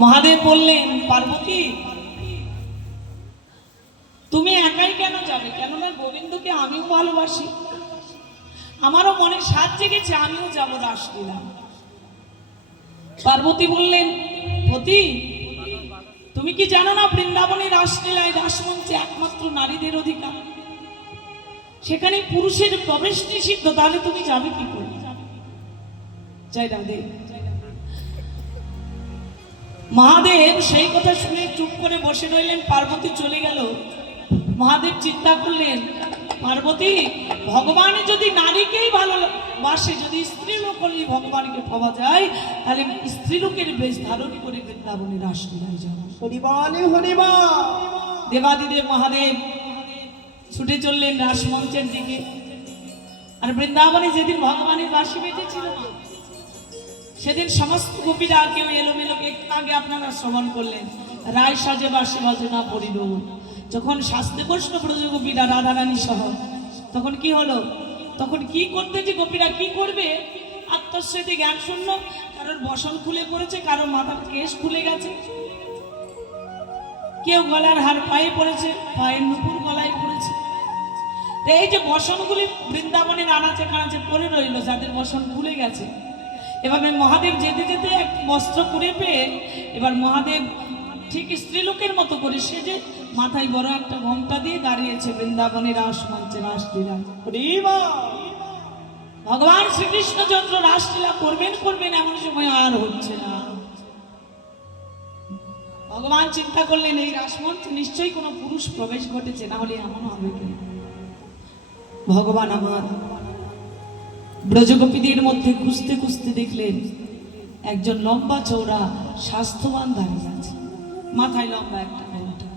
মহাদেব বললেন, পার্বতী তুমি একাই কেন যাবে? কেননা গোবিন্দকে আমিও ভালোবাসি, আমারও মনে সাজ জেগেছে, আমিও যাব রাসলীলা। পার্বতী বললেন, পতি তুমি কি জানো না বৃন্দাবনের রাসলীলায় রাসমঞ্চে একমাত্র নারীদের অধিকার, সেখানে পুরুষের প্রবেশ নিষিদ্ধ, তাহলে তুমি যাবে কি করে? জয় রাধে। মহাদেব সেই কথা শুনে চুপ করে বসে রইলেন। পার্বতী চলে গেল। মহাদেব চিন্তা করলেন, পার্বতী ভগবান যদি নারীকেই ভালোবাসে, যদি স্ত্রী লোক হলে ভগবানকে পাওয়া যায়, তাহলে স্ত্রী লোকের বেশ ধারণ করে বৃন্দাবনে রাসলীলায় যাবে। দেবাদিদেব মহাদেব ছুটে চললেন রাসমঞ্চের দিকে। আর বৃন্দাবনে যেদিন ভগবানের বাঁশি বেজেছিল, সেদিন সমস্ত গোপীরা কেউ এলোমেলো, একটু আগে আপনারা শ্রবণ করলেন, রায় সাজে বাঁশি বাজে না পড়িল। যখন শাস্তে কৃষ্ণ ব্রজ গোপীরা রাধারানী সহ, তখন কি হলো? তখন কি করতে যে গোপীরা কি করবে? আত্মস্মৃতি জ্ঞান শূন্য, কারোর বসন খুলে পড়েছে, কারোর মাথার কেশ খুলে গেছে, কেউ গলার হার পায়ে পড়েছে, পায়ের নুপুর গলায় পড়েছে। এই যে বসনগুলি বৃন্দাবনের আনাচে কানাচে পড়ে রইল, যাদের বসন খুলে গেছে, এভাবে মহাদেব যেতে যেতে এক বস্ত্র করে পেয়ে এবার মহাদেব ঠিক স্ত্রীলোকের মতো করে সেজে মাথায় বড় একটা ঘোমটা দিয়ে দাঁড়িয়েছে বৃন্দাবনের রাসমঞ্চে রাসলীলা। ভগবান শ্রীকৃষ্ণচন্দ্র রাসলীলা করবেন এমন সময় আর হচ্ছে না। ভগবান চিন্তা করলেন, এই রাসমঞ্চে নিশ্চয়ই কোনো পুরুষ প্রবেশ ঘটেছে, না হলে এমন হবে কেন? ভগবান আমার ব্রজগোপীদের মধ্যে খুঁজতে খুঁজতে দেখলেন একজন লম্বা চৌড়া স্বাস্থ্যবান দাঁড়িয়ে আছে, মাথায় লম্বা একটা ঘোমটা।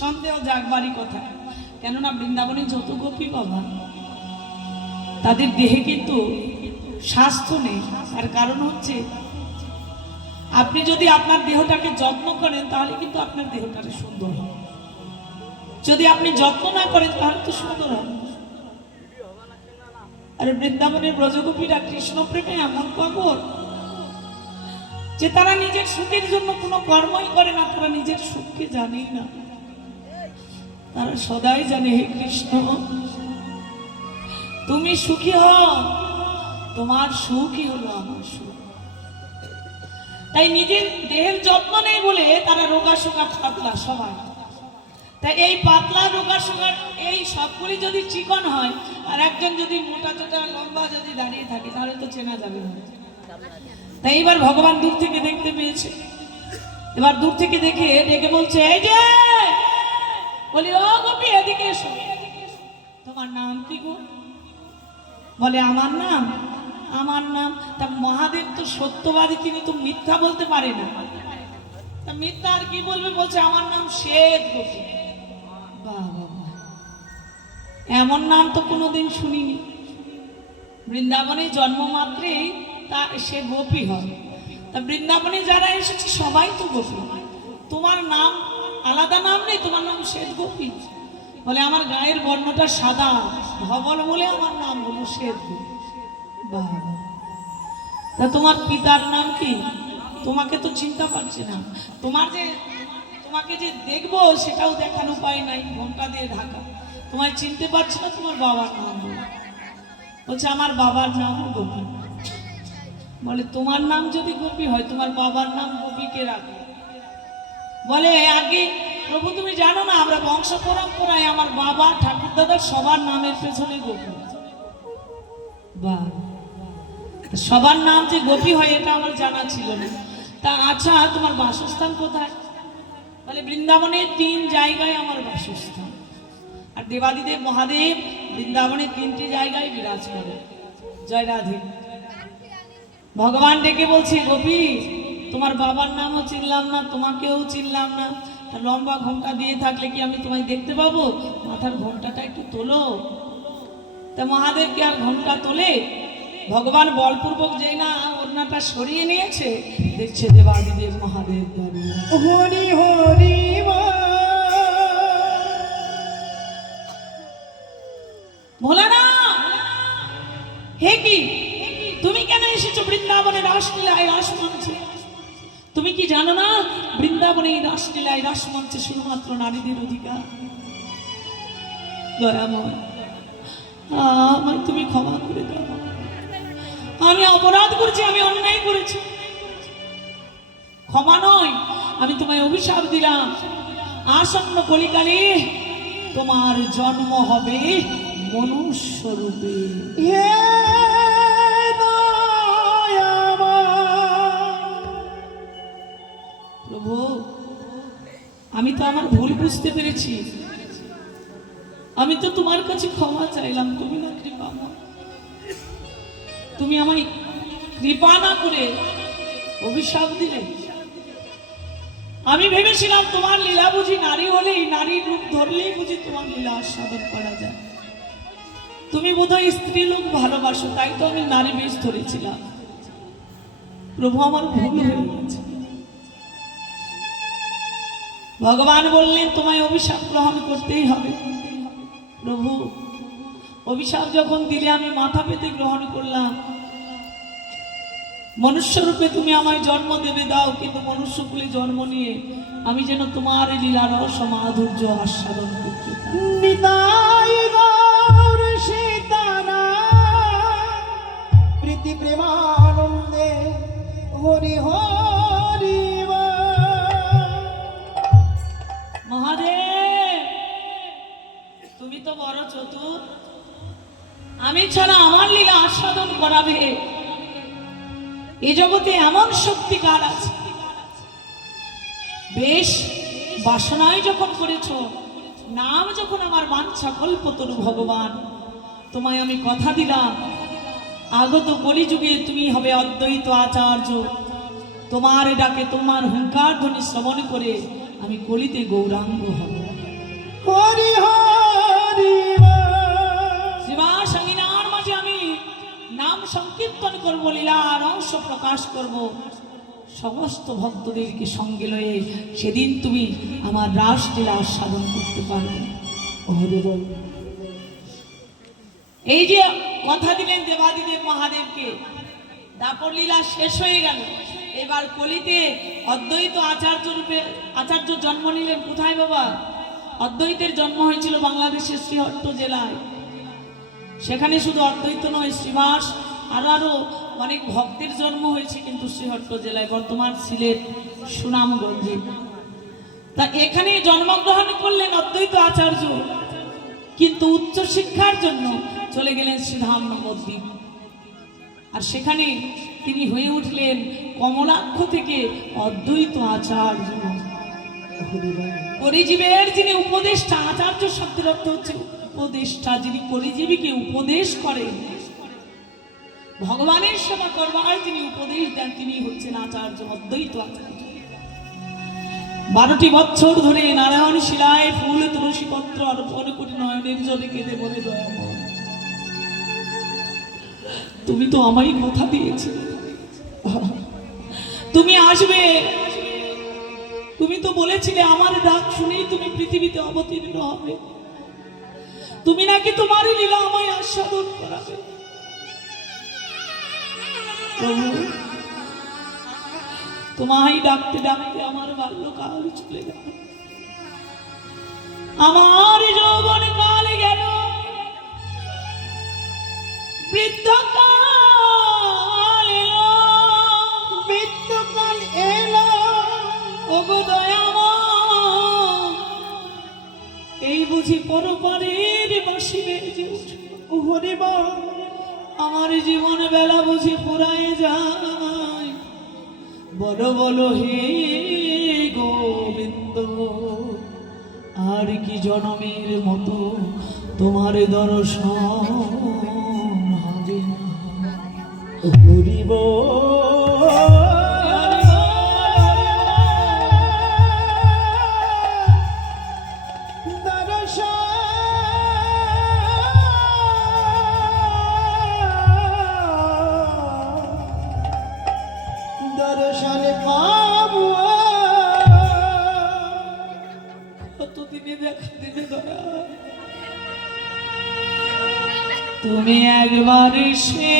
সন্দেহ জাগবারই কথা, কেননা বৃন্দাবনে যত গোপী বাবা, তাদের দেহে কিন্তু স্বাস্থ্য নেই। তার কারণ হচ্ছে, আপনি যদি আপনার দেহটাকে যত্ন করেন তাহলে কিন্তু আপনার দেহটাকে সুন্দর হবে, যদি আপনি যত্ন না করেন তাহলে তো সুন্দর হবে। আরে বৃন্দাবনের ব্রজগোপীরা কৃষ্ণ প্রেমে এমন পাগল যে তারা নিজের সুখের জন্য কোনো কর্মই করে না, তারা নিজের সুখকে জানেই না। তারা সদাই জানে, হে কৃষ্ণ তুমি সুখী হও, তোমার সুখই হলো আমার সুখ। তাই নিজের দেহের যত্ন নেই বলে তারা রোগা সোগা পাতলা সবাই। তাই এই পাতলা রোগা সোগার এই সবগুলি যদি চিকন হয়, আর একজন যদি মোটা চোটা লম্বা যদি দাঁড়িয়ে থাকে, তাহলে তো চেনা যাবে না। তাই এবার ভগবান দূর থেকে দেখতে পেয়েছে। এবার দূর থেকে দেখে ডেকে বলছে, এই যে, বলি ও গোপী এদিকে এসো, তোমার নাম কি গো? বলে আমার নাম। তা মহাদেব তো সত্যবাদী, তিনি তো মিথ্যা বলতে পারে না। তা মিথ্যা আর কি বলবে? বলছে আমার নাম শ্বেত গোপী। বাবা, এমন নাম তো কোনোদিন শুনিনি। বৃন্দাবনে জন্ম মাত্রেই তা সে গোপী হয়। তা বৃন্দাবনে যারা এসেছে সবাই তো গোপী, তোমার নাম আলাদা নাম নেই? তোমার নাম শ্বেত গোপী? বলে আমার গায়ের বর্ণটা সাদা, ধবল বলে আমার নাম হলো শ্বেত গোপী। বাবা, তা তোমার পিতার নাম কি? তোমাকে তো চিন্তা পারছি না, তোমাকে যে দেখবো সেটাও দেখার উপায় নাই, ঘন্টা দিয়ে ঢাকা, তোমায় চিনতে পারছি না, তোমার বাবার নাম বলছে আমার বাবার নাম গোপী। বলে তোমার নাম যদি গোপী হয়, তোমার বাবার নাম গোপীকে রাখো। বলে আগে প্রভু তুমি জানো না, আমরা বংশ পরম্পরায় আমার বাবা ঠাকুর দাদা সবার নামের পেছনে গোপী। বা সবার নাম যে গোপী হয় এটা আমার জানা ছিল না। তা আচ্ছা তোমার বাসস্থান কোথায়? বলে বৃন্দাবনের 3 জায়গায় আমার বাসস্থান। আর দেবাদিদেব মহাদেব বৃন্দাবনের 3টি জায়গায় বিরাজ করে। জয় রাধে। ভগবান ডেকে বলছে, গোপী তোমার বাবার নামও চিনলাম না, তোমাকেও চিনলাম না, তা লম্বা ঘোমটা দিয়ে থাকলে কি আমি তোমায় দেখতে পাবো? মাথার ঘোমটাটা একটু তোলো। তা মহাদেব কি আর ঘোমটা তোলে? ভগবান বলপূর্বক যেই না ওড়নাটা সরিয়ে নিয়েছে, দেখছে দেবাদিদেব মহাদেব দাঁড়িয়ে। হরি হরি ভোলা না, হে কি তুমি কেন এসেছো বৃন্দাবনের রাসলীলায় রাসমঞ্চে? তুমি কি জানো না বৃন্দাবনে এই রাসলীলায় রাসমঞ্চে শুধুমাত্র নারীদের অধিকার? দয়াময়, আমায় তুমি ক্ষমা করে দাও। আমি অপরাধ করেছি, আমি অন্যায় করেছি। ক্ষমা নয়, আমি তোমায় অভিশাপ দিলাম, আসন্ন কলিকালে তোমার জন্ম হবে মনুষ্য রূপে। প্রভু, আমি তো আমার ভুল বুঝতে পেরেছি, আমি তো তোমার কাছে ক্ষমা চাইলাম, তুমি না কৃপা না, তুমি আমায় কৃপা না করে অভিশাপ দিলে। আমি ভেবেছিলাম তোমার লীলা বুঝি নারী হলেই, নারীর রূপ ধরলেই বুঝি তোমার লীলা আস্বাদন করা যায়। তুমি বোধহয় স্ত্রী লোক ভালোবাসো, তাই তো আমি নারী বেশ ধরেছিলাম। প্রভু, আমার ভুল হয়ে গেছে। ভগবান বললেন তোমায় অভিশাপ গ্রহণ করতেই হবে। প্রভু, অভিশাপ যখন দিলে আমি মাথা পেতে গ্রহণ করলাম। মনুষ্য রূপে তুমি আমায় জন্ম দেবে দাও, কিন্তু মনুষ্য কুলে জন্ম নিয়ে আমি যেন তোমার লীলার রস মাধুর্য আস্বাদন করতে প্রীতি প্রেমানন্দে হরি হরি মহাদেব। তুমি তো বড় চতুর, আমি ছাড়া আমার লীলা আস্বাদন করাবে এ জগতে এমন শক্তি কার আছে? বেশ, বাসনায় যখন করেছ, নাম যখন আমার বাঞ্ছা কল্পতরু ভগবান, তোমায় আমি কথা দিলাম, আগত কলিযুগে তুমি হবে অদ্বৈত আচার্য। তোমার ডাকে, তোমার হুঙ্কার ধ্বনি শ্রবণ করে আমি কলিতে গৌরাঙ্গ হব। হরি হরি শিবা সঙ্গিনার মাঝে আমি নাম সংকীর্তন করবো, লীলার অংশ প্রকাশ করব, সমস্ত ভক্তদেরকে সঙ্গে লয়ে সেদিন তুমি আমার রাস লীলা সাধন করতে পারবে। এই যে কথা দিলেন দেবাদিদেব মহাদেবকে, দাপর লীলা শেষ হয়ে গেল, এবার কলিতে অদ্বৈত আচার্য রূপে আচার্য জন্ম নিলেন। কোথায় বাবা? অদ্বৈতের জন্ম হয়েছিল বাংলাদেশের শ্রীহট্ট জেলায়। সেখানে শুধু অদ্বৈত নয়, শ্রীবাস আরো অনেক ভক্তের জন্ম হয়েছে, কিন্তু শ্রীহট্ট জেলায়, বর্তমান সিলেট সুনামগঞ্জে। তা এখানে জন্মগ্রহণ করলেন অদ্বৈত আচার্য, কিন্তু উচ্চ শিক্ষার জন্য চলে গেলেন শ্রীধাম নবদ্বীপ। আর সেখানে তিনি হয়ে উঠলেন কমলাক্ষ থেকে অদ্বৈত আচার্য। পরিজীবের যিনি উপদেষ্টা, আচার্য শব্দের অর্থ হচ্ছে উপদেষ্টা, যিনি পরিজীবীকে উপদেশ করেন, ভগবানের সেবা করবার যিনি উপদেশ দেন, তিনি হচ্ছেন আচার্য, অদ্বৈত আচার্য। 12টি বছর ধরে নারায়ণ শিলায় ফুল তুলসী পত্র অর্পণ করে নয়নের জলে কেঁদে বলে, দয়াময়, তুমি তো আমায় কথা দিয়েছিলে, তুমি আসবে, তুমি তো বলেছিলে আমার ডাক শুনেই তুমি পৃথিবীতে অবতীর্ণ হবে, তুমি নাকি তোমারই লীলা আমায় আস্বাদন করাবে। প্রভু, তোমায় ডাকতে ডাকতে আমার বাল্যকাল চলে গেল, আমার যৌবন কাল গেল, বৃদ্ধকাল এলো, বৃদ্ধকাল এলো। ওগো দয়াময়, এই বুঝি পরপারের বাঁশি বেজে উঠলো। হরি বল, আমার জীবন বেলা বুঝি ফুরায় যায়। বলো বলো হে গোবিন্দ, আর কি জনমের মতো তোমার দর্শন হবে না। হরি বল, তুমি একবার সে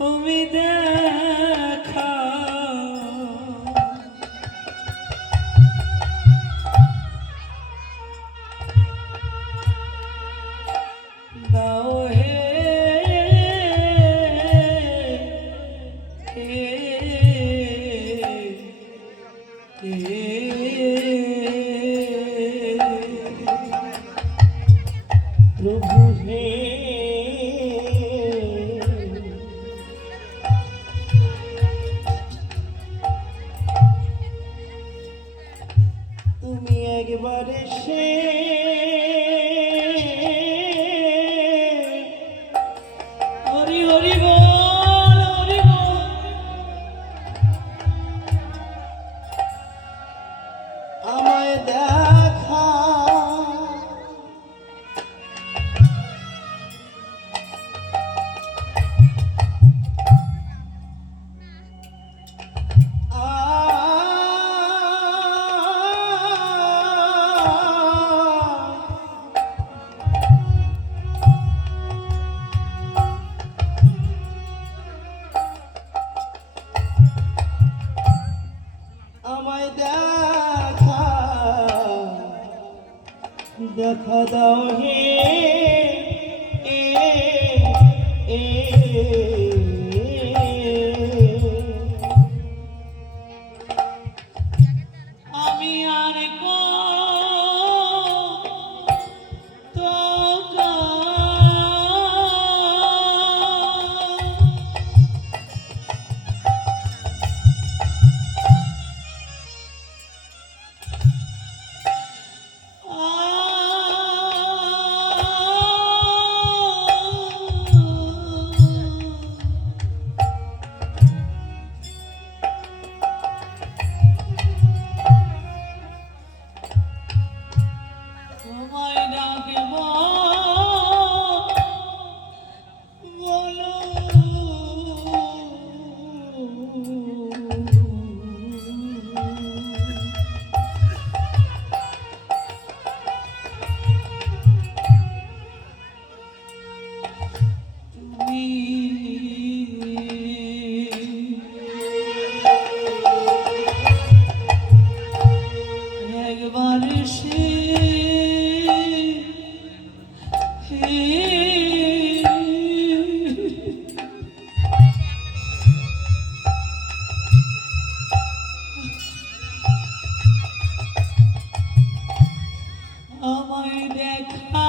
তুমি দেখা দাও হে প্রভু হে তুমি একবার সে হরি হরি বল হরি বল আমায় দেখা আমায় দেখা দেখা দাও হে আমি আর তোমায় ডাকব বলো তুমি একবার সে আমায় দেখা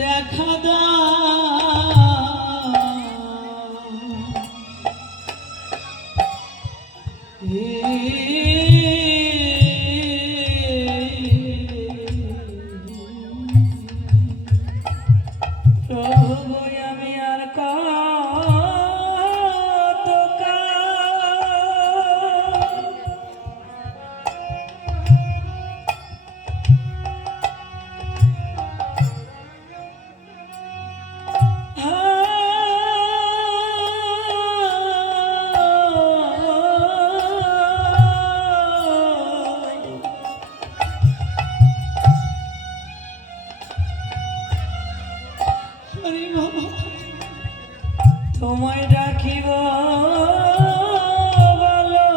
দেখা দাও প্রভু আমি আর কত তোমায় ডাকিব বলো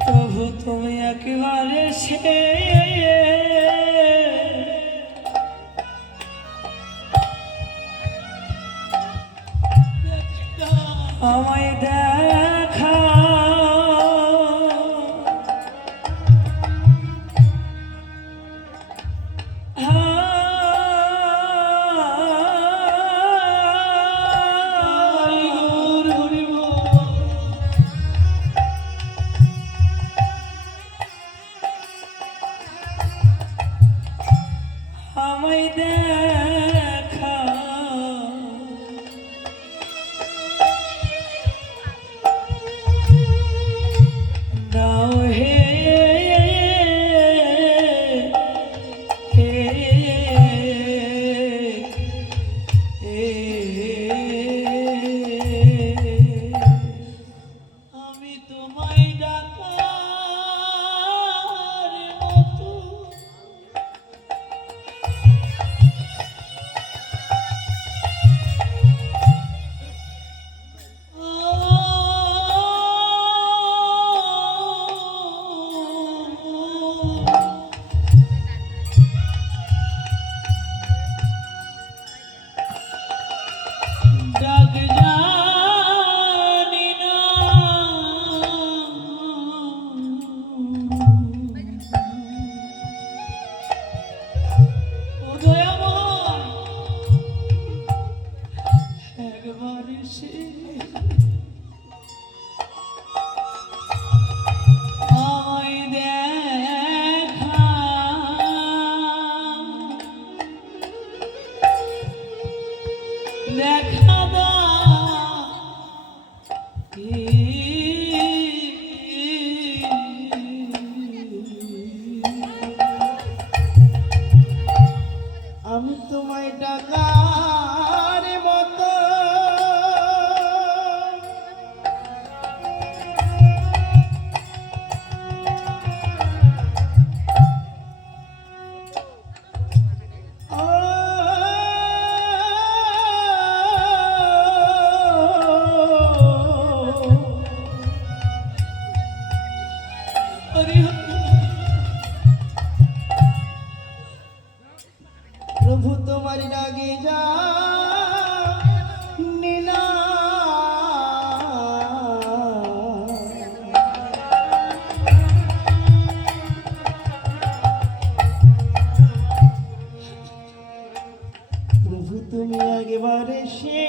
প্রভু তুমি একেবারে সে আমায় দেখা আমায় দেখা আমি তোমায় ডাকার মতো হরি হরি। প্রভু তোমার ডাকে যা নীলা প্রভু তুমি একবারে সে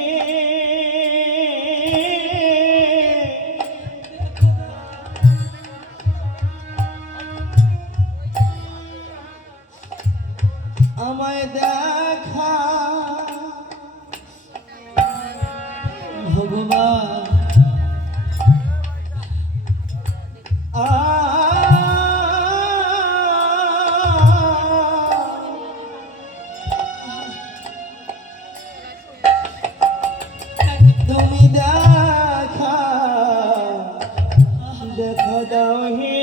আমায় দেখা ভগবান তুমি দেখা দেখা দাও হে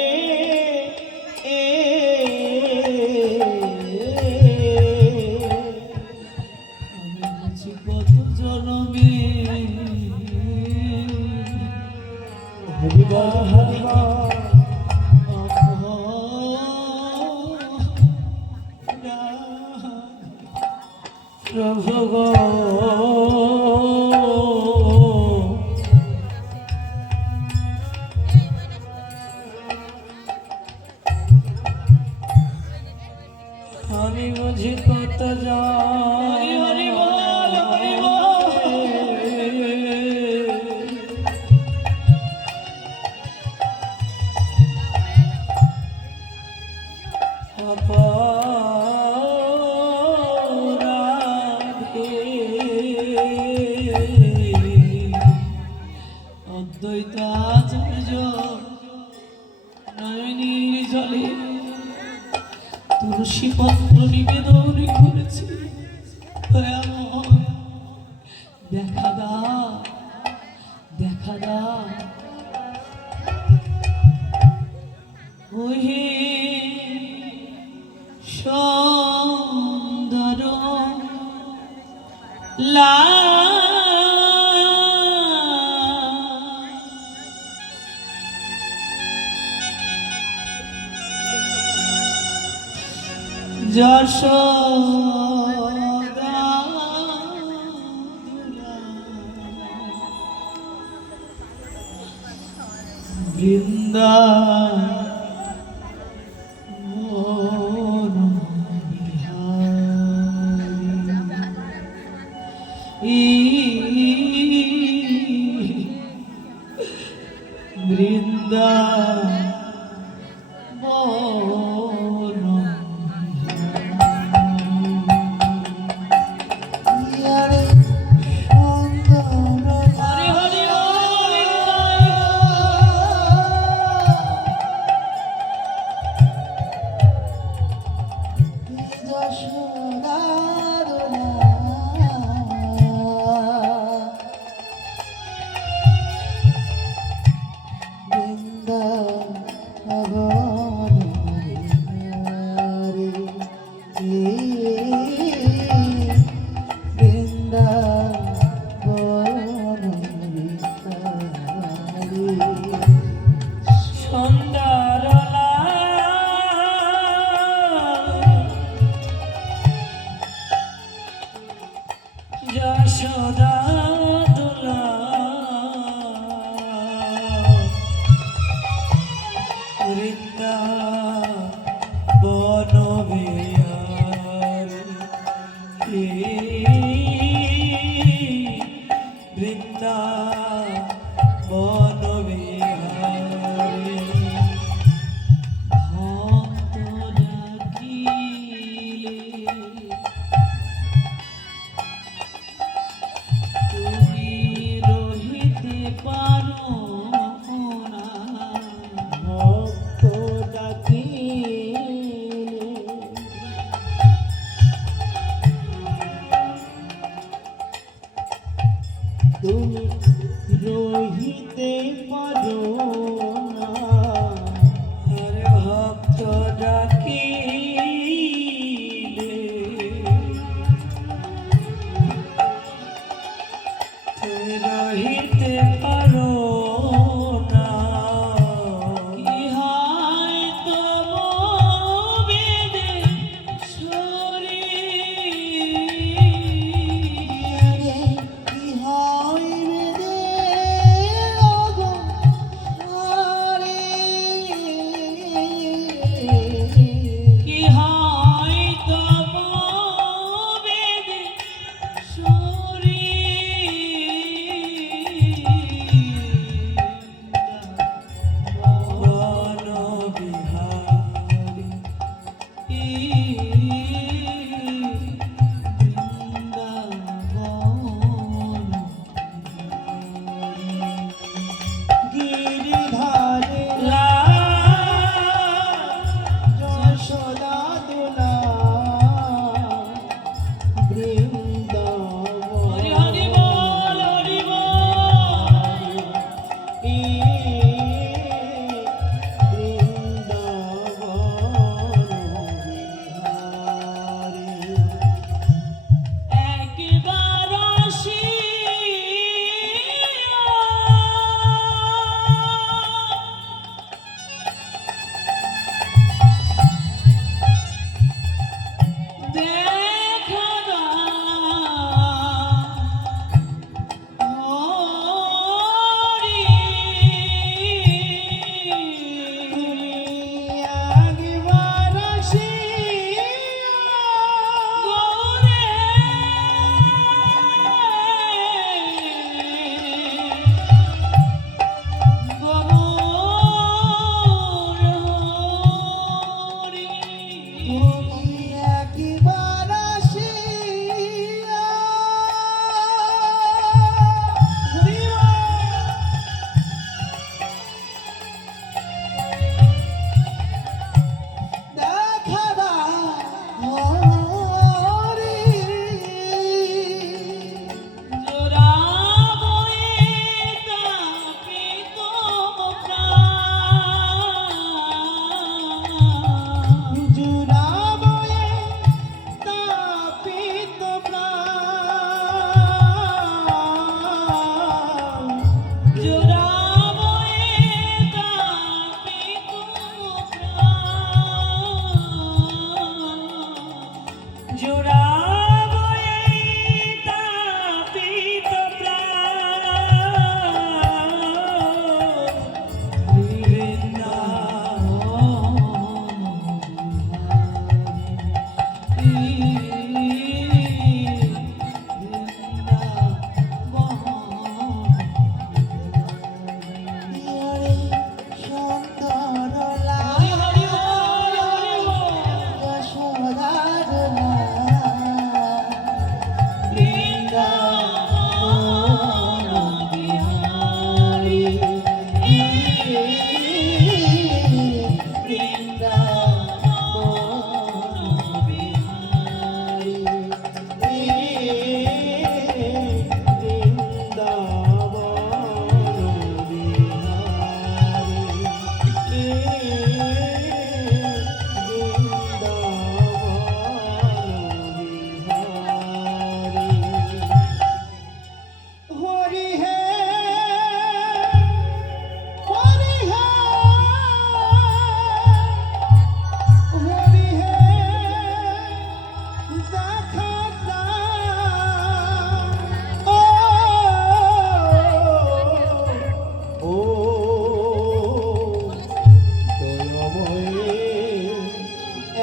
আমি বুঝি কত জনমে হরিবা হরিবা প্রভু গো আমি বুঝি কত হরি হরি বল, হরি বল। অদ্বৈত আচার্য নয়নীর জলে তুলসী পত্র নিবেদন করেছি। দয়াময়, দেখা দাও, দেখা দাও। ওহে সুন্দর লা যশোদা বৃন্দা বৃন্দা হরি হরি বৃন্দা রহিতে পারো না। আরে ভক্ত ডাকিলে তুমি রহিতে পারো না। ইহাই তব বেদে সরে ইহাই তব বেদে সরে বন বিহারী গিরিধারে যশোদা দুলা বৃন্দাবন। হরি হরি বল হরি বল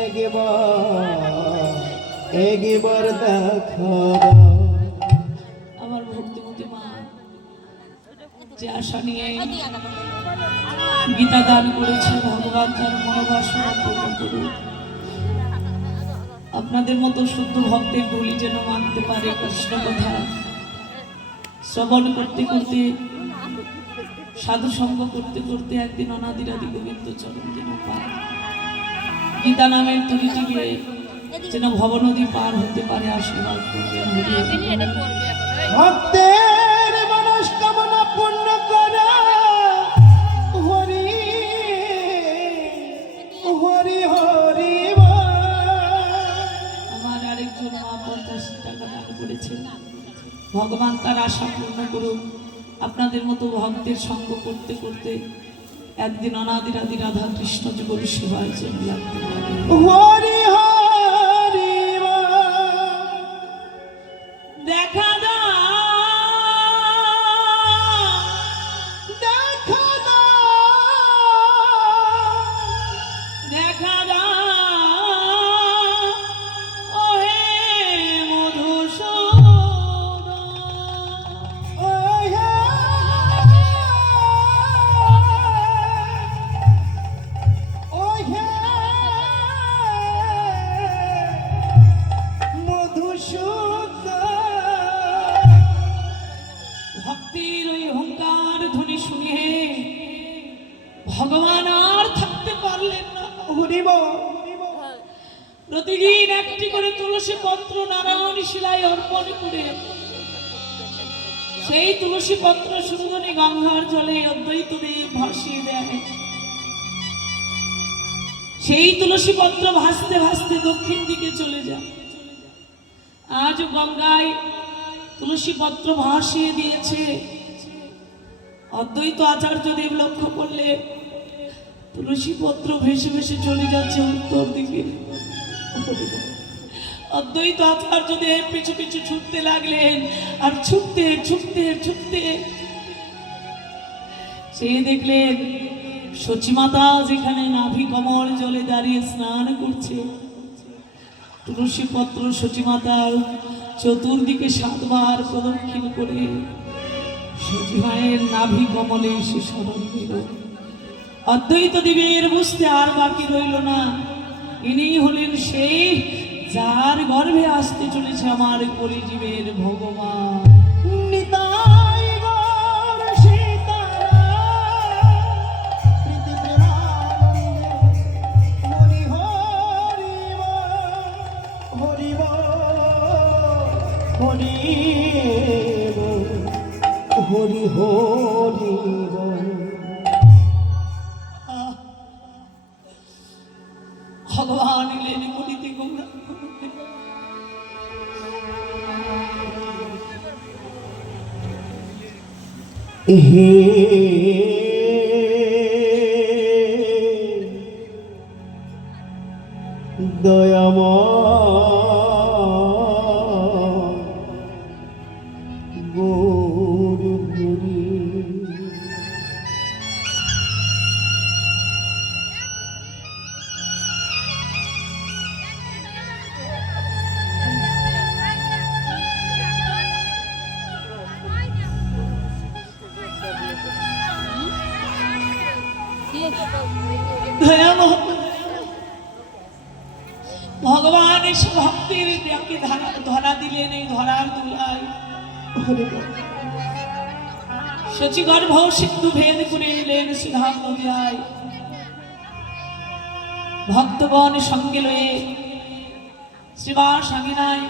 একবার দেখা একবার দেখা আমার ভক্তিমতী মা যে আশা নিয়ে গীতা দান করেছে, ভগবান তার মনোবাসনা পূর্ণ করুন। আপনাদের মতো শুদ্ধ ভক্তের বলি যেন মানতে পারে কৃষ্ণ কথা, শ্রবণ করতে করতে, সাধু সঙ্গ করতে করতে একদিন অনাদিরাদি গোবিন্দ চরণ যেন পায়। গীতা নামের তুলিটি গিয়ে যেন ভবনদী পার হতে পারে, আশীর্বাদ করবেন। ভক্তের মনস্কামনা পূর্ণ করা আশা পূর্ণ করুন। আপনাদের মতো ভক্তের সঙ্গ করতে করতে একদিন অনাদিরাদি রাধা কৃষ্ণ যুগল সেবায় যেন লাগতে পারে। হরি হরি দেখা দাও, দেখা দাও, দেখা দাও ওহে মধুসূদন। ও হে ও হে মধুসূদন। ভক্তির ওই হুঙ্কার ধ্বনি শুনিয়ে ভগবান আর থাকতে পারলেন না। হরি বল। প্রতিদিন একটি করে তুলসী পত্র নারায়ণ শিলায় অর্পণ করে সেই তুলসী পত্র সুরধনী গঙ্গার জলে অদ্বৈতদেব ভাসিয়ে দেয়। সেই তুলসী পত্র ভাসতে ভাসতে দক্ষিণ দিকে চলে যায়। আজ গঙ্গায় তুলসী পত্র ভাসিয়ে দিয়েছে। অদ্বৈত আচার্য দেব লক্ষ্য করলে তুলসী পত্র ভেসে ভেসে চলে যাচ্ছে উত্তর দিকে। অদ্বৈত আচার্য দেব পিছু পিছু ছুটতে লাগলেন, আর ছুটতে ছুটতে ছুটতে সে দেখলেন সচিমাতা যেখানে নাভি কমল জলে দাঁড়িয়ে স্নান করছে। তুলসী পত্র সচিমাতার চতুর্দিকে 7 বার প্রদক্ষিণ করে সচি মায়ের নাভি কমলে সে স্মরণ দিল। অদ্বৈত দেবের বুঝতে আর বাকি রইল না, ইনি হলেন সেই যার গর্ভে আসতে চলেছে আমার কলিজীবের ভগবান। নিতাই গৌর সীতারাম প্রীতি প্রেমানন্দে হরি হরি বল, হরি বল, হরি হরি বল। ভগবান এলেন কলিতে গৌরা। হে দয়াময় গৌর হরি। দয়াময় ভগবান এসে ভক্তির ডাকে ধরা দিলেন এই ধরার দুলায়। হরি বল। সচি গর্ভ সিন্ধু ভেদ করে এলেন সিদ্ধান্ত নদিয়ায়। ভক্তগণ সঙ্গে লয়ে শ্রীবাস আঙিনায়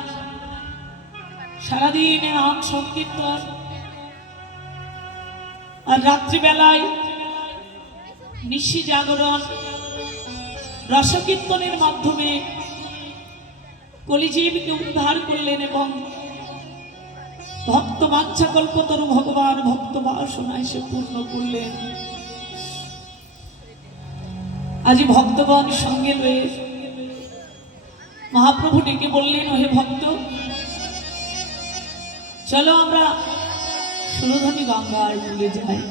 সারাদিন নাম সংকীর্তন, আর রাত্রিবেলায় নিশি জাগরণ রসকীর্তনের মাধ্যমে কলিজীবকে উদ্ধার করলেন এবং ভক্ত বাঞ্ছা কল্পতরু ভগবান ভক্ত বাসনায় সে পূর্ণ করলেন। আজি ভক্তগণ সঙ্গে লয়ে মহাপ্রভু ডেকে বললেন, হে ভক্ত, চলো আমরা সুরধনী গঙ্গার কূলে যাই।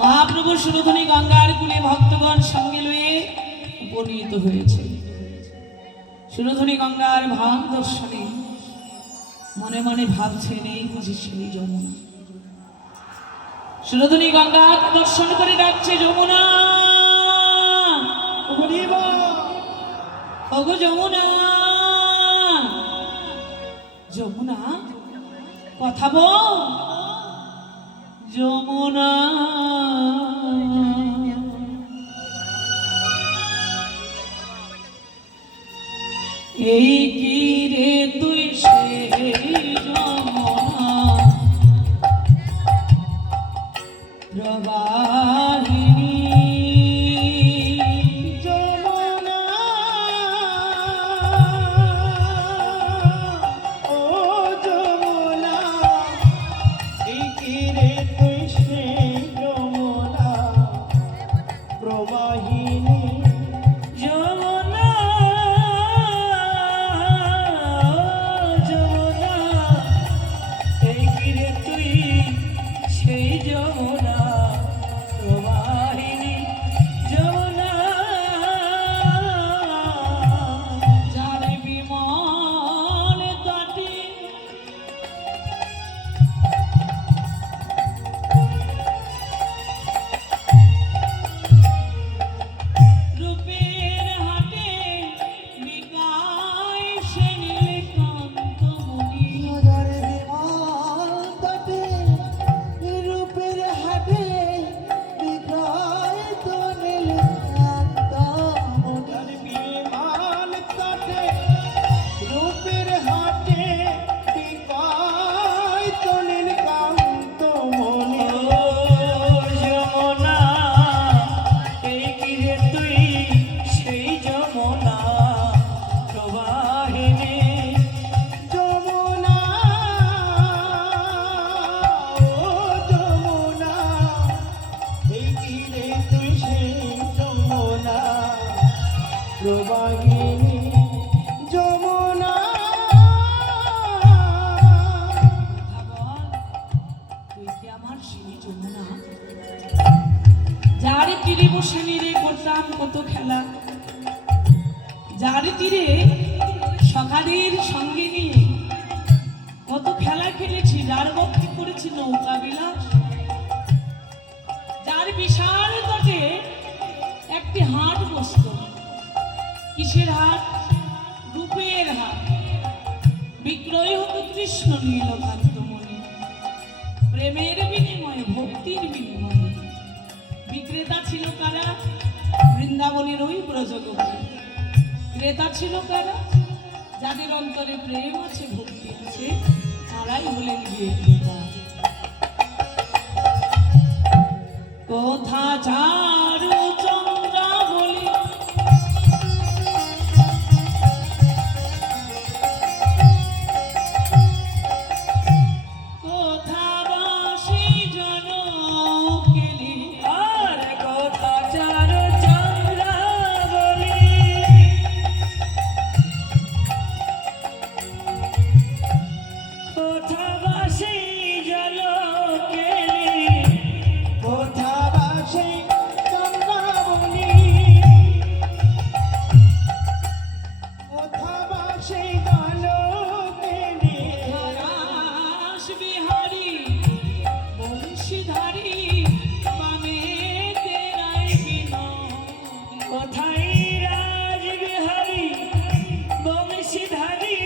মহাপ্রভু সুরধনী গঙ্গার কূলে ভক্তগণ সঙ্গে লয়ে উপনীত হয়েছে। সুরধনী গঙ্গার ভাব দর্শনে মনে মনে ভাবছেন এই বুঝি সেই যমুনা। সুরধনী গঙ্গা দর্শন করে ডাকছে, যমুনা, হরি বল। ওগো যমুনা, যমুনা কথা বল, যমুনা। এই কি রে তুই সে সেই যমুনা প্রবাহিনী যমুনা যার বিমল তটে রূপের হাটে বিকায় সে নীলকান্তমণি। নজরে বিমল তটে রূপের হাটে বিক্রয় তো নীলকান্তমণি। বিমল তটে রূপের হাটে বিক্রয় তো নীলকান্তমণি। ও যমুনা এই কি রে তুই সেই যমুনা প্রবাহিনী যমুনা ও যমুনা এই কি রে তুই সেই যমুনা প্রবাহিনী যমুনা। ভাবল, তুই কি আমার সেই যমুনা যার তীরে বসে নিরে করতাম কত খেলা, যার তীরে সখাদের সঙ্গে নিয়ে কত খেলা খেলেছি, যার পক্ষে করেছি নৌকা বিলাস, যার বিশাল তটে একটি হাট বসত। কিসের হাট? রূপের হাট। বিক্রয় হতো কৃষ্ণ নীলকান্তমণি। প্রেমের বিনিময়ে, ভক্তির বিনিময়ে বিক্রেতা ছিল কারা? বৃন্দাবনের ওই ব্রজগোপী। ক্রেতা ছিল কারা? যাদের অন্তরে প্রেম আছে, ভক্তি আছে, তারাই হলেন বিক্রেতা। কোথা চারু চন্দ্রাবলী কোথা বাসি জনকেলি। আর কথা চার চন্দ্রা বলি কথা বাসি জল কেলি কোথা বাসে চন্দ্রাবলী, কোথা বাসে গানকেলি। রাস বিহারী বংশীধারী বামে তেরাই বিনোদী। কোথায় রাজবিহারী বংশীধারী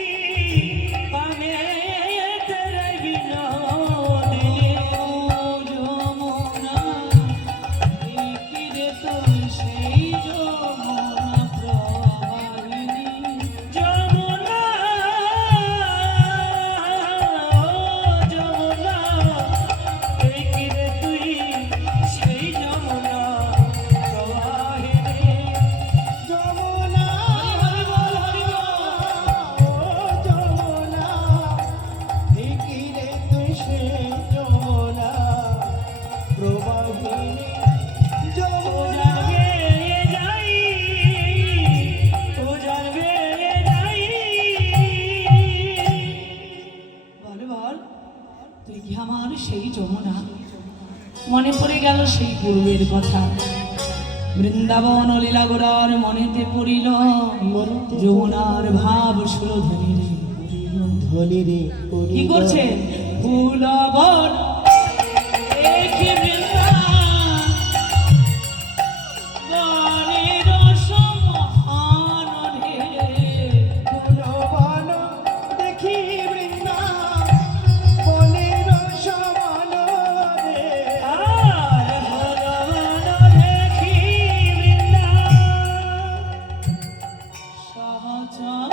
পামে তেরাই বিনোদিনী। ও যমুনা এই কি রে তোর সেই যমুনা প্রবাহিনী। যমুনা ও যমুনা এই কি রে তুই সেই যমুনা প্রবাহিনী। যমুনা হরি বল, হরি বল। ও যমুনা এই কি রে তুই সেই যমুনা প্রবাহিনী যমুনা। উজান বেয়ে যাই উজান বেয়ে যাই বল বল, তুই কি আমার সেই যমুনা? মনে পড়ে গেল সেই পূর্বের কথা। বৃন্দাবন লীলা গোরার মনেতে পড়িল মনেতে যমুনার ভাব সুরধনী রে। ধনী রে কি করছে? ফুল বন দেখি বৃন্দাবনের সমান রে। ফুলবন দেখি বৃন্দাবনের সমান রে। আর ভগবান দেখি বৃন্দা সহচর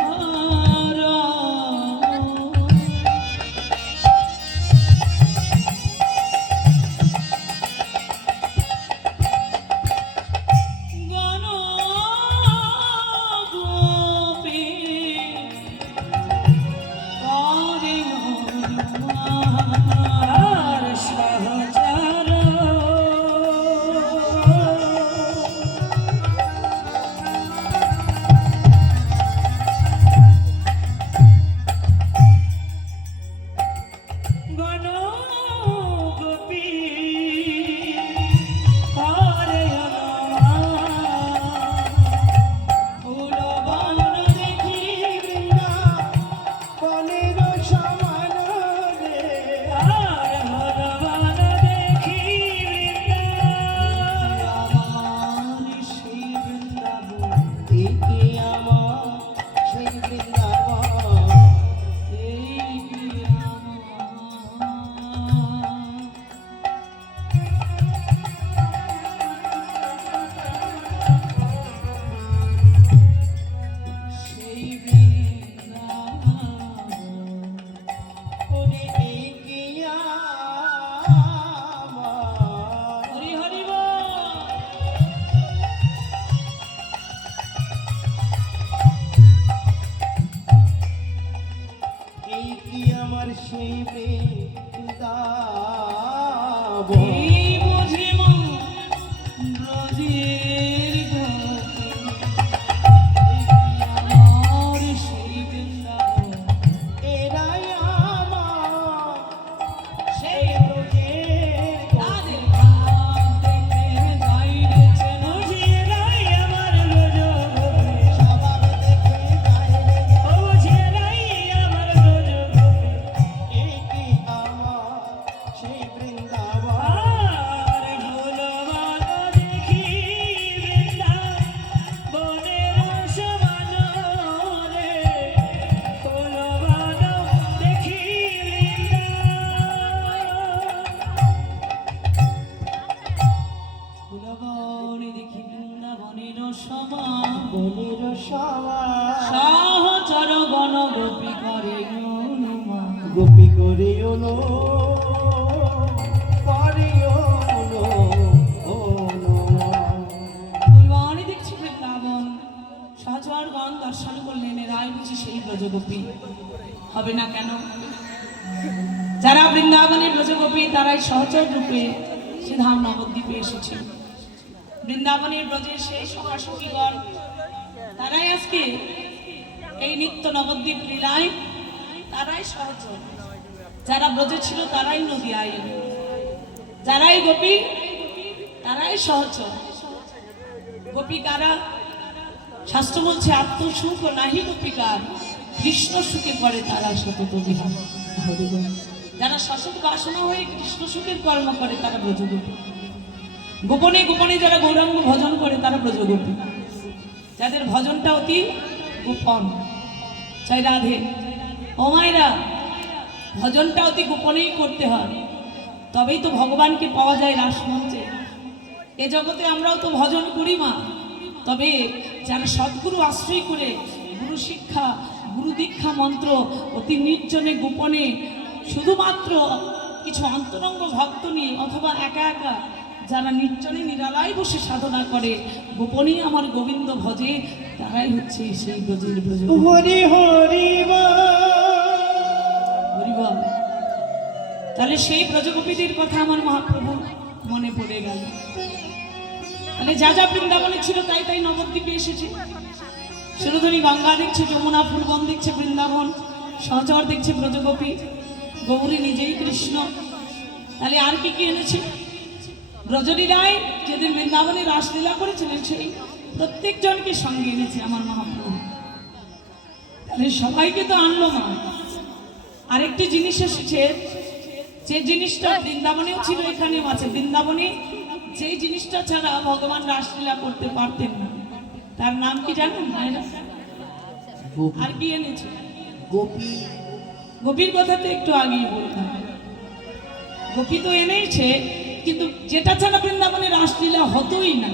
এই বুঝি মা ব্রজের গোপী, আমার সেই বৃন্দাবন, এরাই আমার সেই ব্রজের তাদের ভাব দেখে গাইরে চেনা, বুঝিয়ে নাই আমার ব্রজগোপী, স্বভাব দেখে গাইলে ও বুঝিয়ে নাই আমার ব্রজগোপী, এই কি আমার সেই বৃন্দাবন। আর ভুলবান দেখি বৃন্দাবনের সমান রে, ভুলবান দেখি ফুলবনে দেখি বৃন্দাবনের সমান, বনের সবার সহচর গণ গোপী করে অনুমান। গোপী করিও নো করিও নো ও নো। ফুলবানে দেখছি বৃন্দাবন, সহচর গণ দর্শন করলেন, এরাই বুঝি সেই ব্রজগোপী, হবে না কেন? যারা বৃন্দাবনের ব্রজগোপী তারাই সহচর রূপে সে ধাম নবদ্বীপে এসেছে। বৃন্দাবনের ব্রজের সেই সখাসখীগণ তারাই আজকে এই নিত্য নবদ্বীপ লীলায় তারাই সহচর। যারা ব্রজে ছিল তারাই নদিয়ায় এলো, যারাই গোপী তারাই সহচর। গোপী কারা? শাস্ত্র বলছে আত্মসুখ নাহি গোপিকার, কৃষ্ণ সুখে করে তারা সতত বিহার। যারা শাসক বাসনা হয়ে কৃষ্ণ সুখের কর্ম করে তারা ব্রজগোপী। গোপনে গোপনে যারা গৌরাঙ্গ ভজন করে তারা ব্রজগোপী। যাদের ভজনটা অতি গোপন, চাই রাধে ও মায়েরা, ভজনটা অতি গোপনেই করতে হয়, তবেই তো ভগবানকে পাওয়া যায় রাসমঞ্চে। এ জগতে আমরাও তো ভজন করি মা, তবে যারা সদ্গুরু আশ্রয় করে গুরু শিক্ষা গুরু দীক্ষা মন্ত্র অতি নির্জনে গোপনে শুধুমাত্র কিছু অন্তরঙ্গ ভক্ত নিয়ে অথবা একা একা যারা নির্জনে নিরালায় বসে সাধনা করে গোপনে আমার গোবিন্দ ভজে, তারাই হচ্ছে সেই ব্রজের ব্রজ। হরি হরি হরিবল। তাহলে সেই ব্রজগোপীদের কথা আমার মহাপ্রভু মনে পড়ে গেল। তাহলে যা যা বৃন্দাবনে ছিল তাই তাই নবদ্বীপে এসেছে। সুরধনী গঙ্গা দেখছে, যমুনা ফুলবন দেখছে বৃন্দাবন, সহচর দেখছে ব্রজগোপী, গৌরী নিজেই কৃষ্ণ। তাহলে আর কি কি এনেছে? ব্রজলীলায় যেদিন বৃন্দাবনে রাসলীলা করেছিলেন সেই প্রত্যেকজনকে সঙ্গে এনেছে আমার মহাপ্রভু। তাহলে সবাইকে তো আনলো না। আরেকটি জিনিস এসেছে, যে জিনিসটা বৃন্দাবনেও ছিল এখানেও আছে। বৃন্দাবনে যে জিনিসটা ছাড়া ভগবান রাসলীলা করতে পারতেন না, তার নাম কি জানেন? আর কি এনেছে? গোপী। গোপীর কথা তো একটু আগেই বলতাম। গোপী তো এনেছে, কিন্তু যেটা ছাড়া বৃন্দাবনে রাসলীলা হতোই না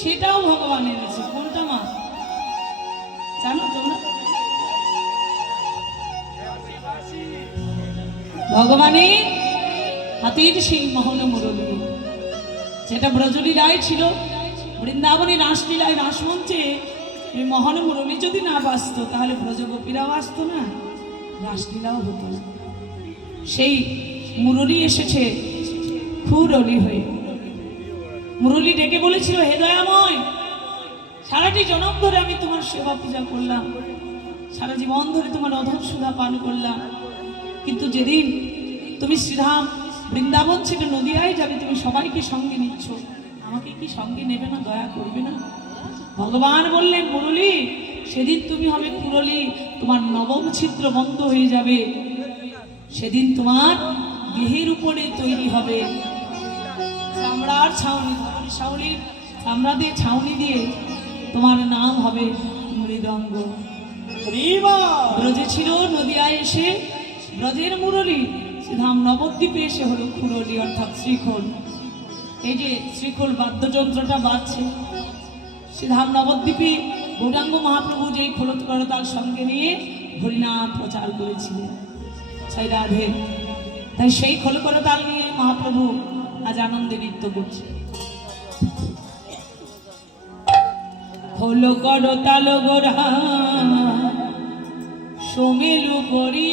সেটাও ভগবান এনেছে। কোনটা মা জানো তোমরা? ভগবানের হাতের সেই মহন মুরলী, যেটা ব্রজলীলায় ছিল, বৃন্দাবনের রাসলীলায় রাসমঞ্চে এই মহান মুরলী যদি না বাঁচত তাহলে ব্রজগোপীরাও আসত না, রাসলীলাও হতো না। সেই মুরলী এসেছে খুরলি হয়ে। মুরলী ডেকে বলেছিল, হে দয়াময়, সারাটি জনম ধরে আমি তোমার সেবা পূজা করলাম, সারা জীবন ধরে তোমার অধর সুধা পান করলাম, কিন্তু যেদিন তুমি শ্রীধাম বৃন্দাবন ছেড়ে নদিয়ায় যাবে, তুমি সবাইকে সঙ্গে নিচ্ছ, আমাকে কি সঙ্গে নেবে না? দয়া করবে না? ভগবান বললেন, মুরলী সেদিন তুমি হবে পুরলি, তোমার নবম ছিদ্র বন্ধ হয়ে যাবে, সেদিন তোমার দেহের উপরে তৈরি হবে চামড়ার ছাউনি, শাউলির চামড়া দিয়ে ছাউনি দিয়ে তোমার নাম হবে মৃদঙ্গ। ব্রজে ছিল, নদিয়ায় এসে ব্রজের মুরলী, শ্রীধাম নবদ্বীপে এসে হলো খুরলি অর্থাৎ শ্রীখোল। এই যে শ্রীখোল বাদ্যযন্ত্রটা বাজছে, শ্রীধাম নবদ্বীপে গৌরাঙ্গ মহাপ্রভু যেই খোলত করতাল সঙ্গে নিয়ে হরিনাম প্রচার করেছিলেন, তাই রাধে, তাই সেই খোল করতাল নিয়ে মহাপ্রভু আজ আনন্দে নৃত্য করছে। খোল করতাল গোরা সোমেলু করি